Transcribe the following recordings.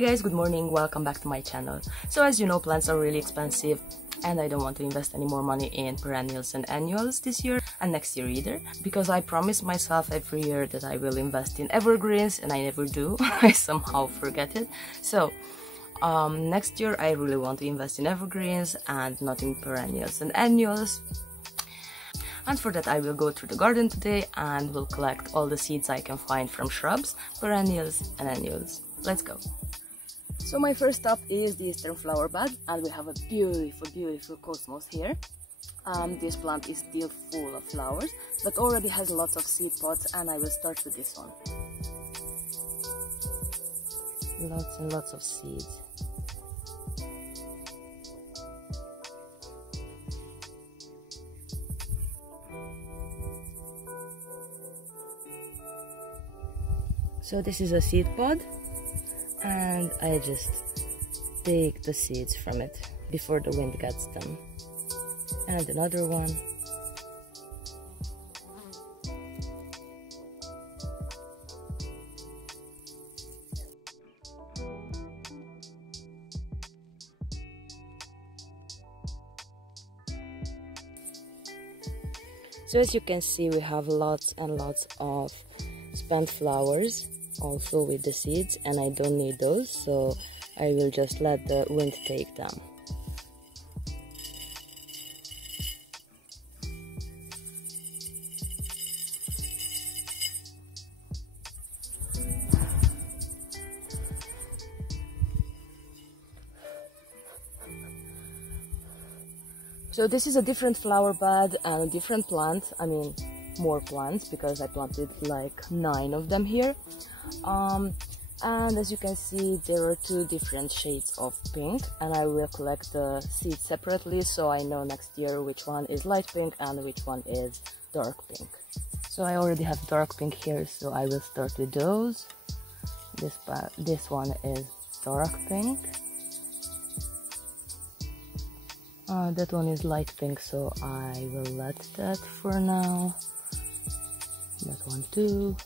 Hey guys, good morning, welcome back to my channel. So as you know, plants are really expensive and I don't want to invest any more money in perennials and annuals this year and next year either, because I promise myself every year that I will invest in evergreens and I never do. I somehow forget it. So next year I really want to invest in evergreens and not in perennials and annuals. And for that I will go through the garden today and will collect all the seeds I can find from shrubs, perennials and annuals. Let's go! So my first stop is the eastern flower bed, and we have a beautiful cosmos here. This plant is still full of flowers, but already has lots of seed pods, and I will start with this one. Lots and lots of seeds. So this is a seed pod, and I just take the seeds from it before the wind gets them. And another one. So as you can see, we have lots and lots of spent flowers also with the seeds, and I don't need those, so I will just let the wind take them. So this is a different flower bed and a different plant, I mean more plants, because I planted like 9 of them here. And as you can see, there are 2 different shades of pink, and I will collect the seeds separately so I know next year which one is light pink and which one is dark pink. So I already have dark pink here, so I will start with those. This one is dark pink. That one is light pink, so I will let that for now. That one too.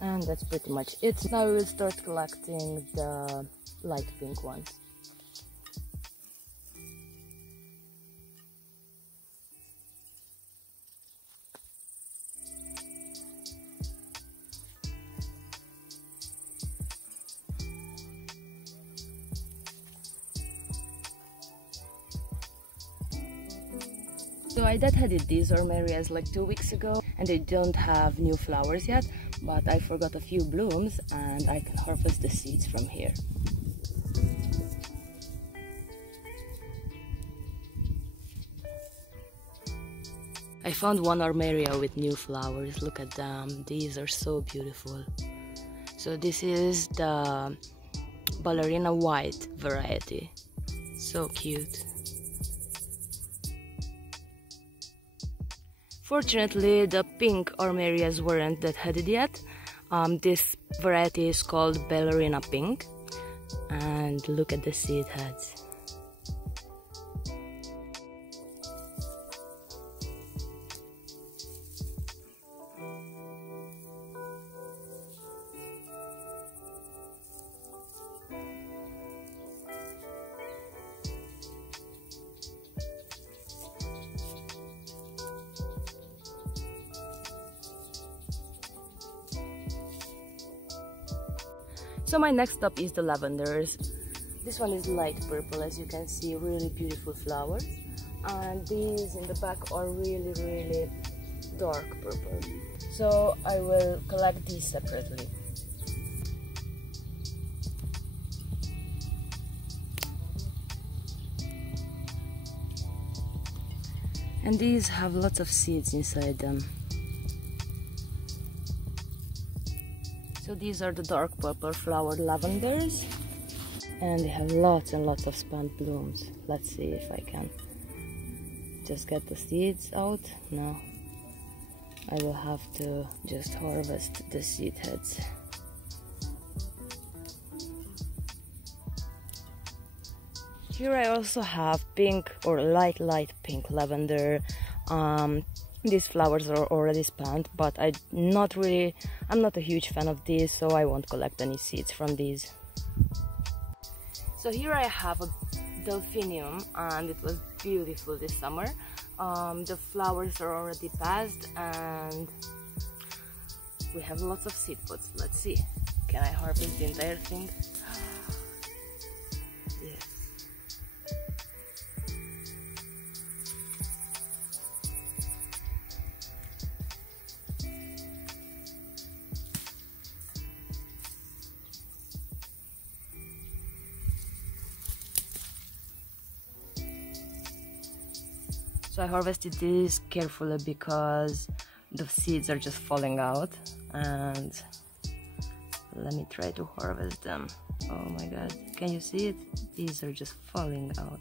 And that's pretty much it. Now we will start collecting the light pink ones. So I deadheaded these Armerias like 2 weeks ago, and they don't have new flowers yet, but I forgot a few blooms and I can harvest the seeds from here. I found one Armeria with new flowers, look at them, these are so beautiful. So this is the Ballerina white variety, so cute. Fortunately, the pink Armerias weren't deadheaded yet. This variety is called Ballerina pink, and look at the seed heads. So my next stop is the lavenders. This one is light purple, as you can see, really beautiful flowers. And these in the back are really dark purple. So I will collect these separately. And these have lots of seeds inside them. So these are the dark purple flowered lavenders, and they have lots and lots of spent blooms. Let's see if I can just get the seeds out. No, I will have to just harvest the seed heads. Here I also have pink or light pink lavender. These flowers are already spent, but I'm not a huge fan of these, so I won't collect any seeds from these. So here I have a delphinium, and it was beautiful this summer. The flowers are already past and we have lots of seed pods. Let's see, can I harvest the entire thing? Yes. So I harvested these carefully because the seeds are just falling out, and let me try to harvest them. Oh my god, can you see it? These are just falling out.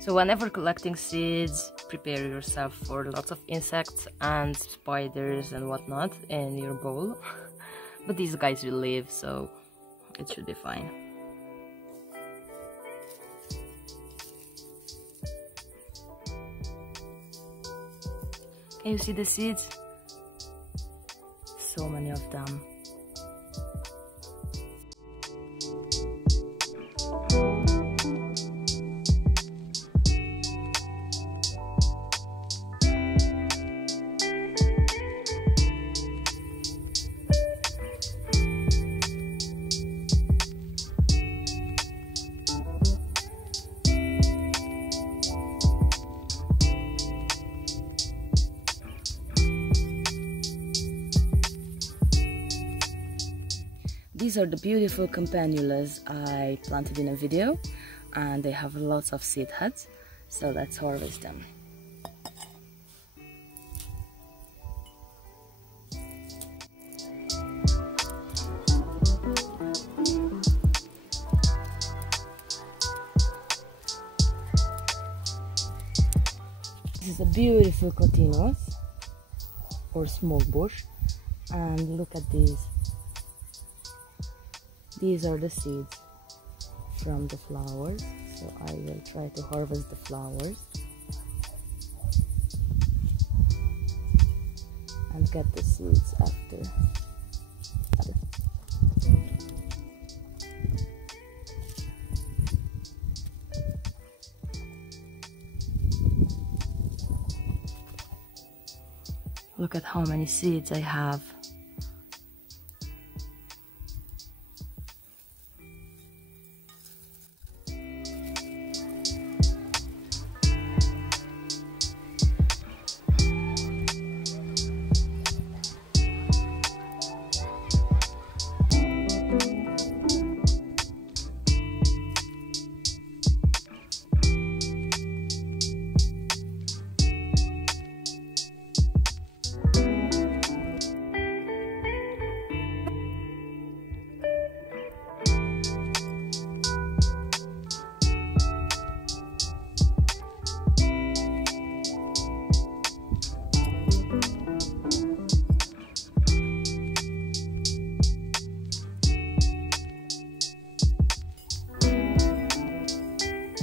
So whenever collecting seeds, prepare yourself for lots of insects and spiders and whatnot in your bowl. But these guys will leave, so it should be fine. Can you see the seeds? So many of them. These are the beautiful Campanulas I planted in a video, and they have lots of seed heads, so let's harvest them. This is a beautiful Cotinus or smoke bush, and look at these. These are the seeds from the flowers, so I will try to harvest the flowers and get the seeds after. Look at how many seeds I have.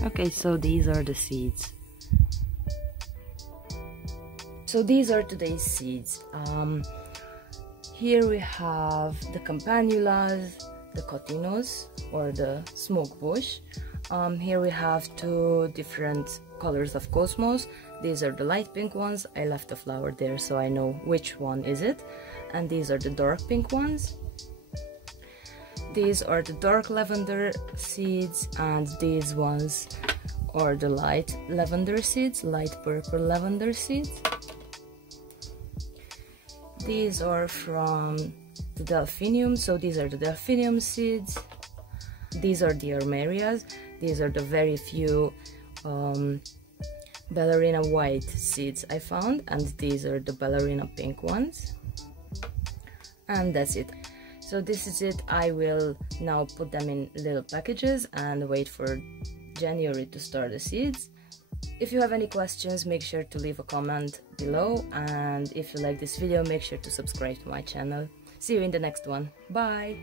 Okay, so these are the seeds. So these are today's seeds. Here we have the Campanulas, the Cotinus or the smoke bush. Here we have two different colors of cosmos. These are the light pink ones. I left the flower there so I know which one is it. And these are the dark pink ones. These are the dark lavender seeds, and these ones are the light lavender seeds, light purple lavender seeds. These are from the delphinium, so these are the delphinium seeds. These are the armerias. These are the very few ballerina white seeds I found, and these are the ballerina pink ones. And that's it. So this is it. I will now put them in little packages and wait for January to start the seeds. If you have any questions, make sure to leave a comment below, and if you like this video, make sure to subscribe to my channel. See you in the next one. Bye!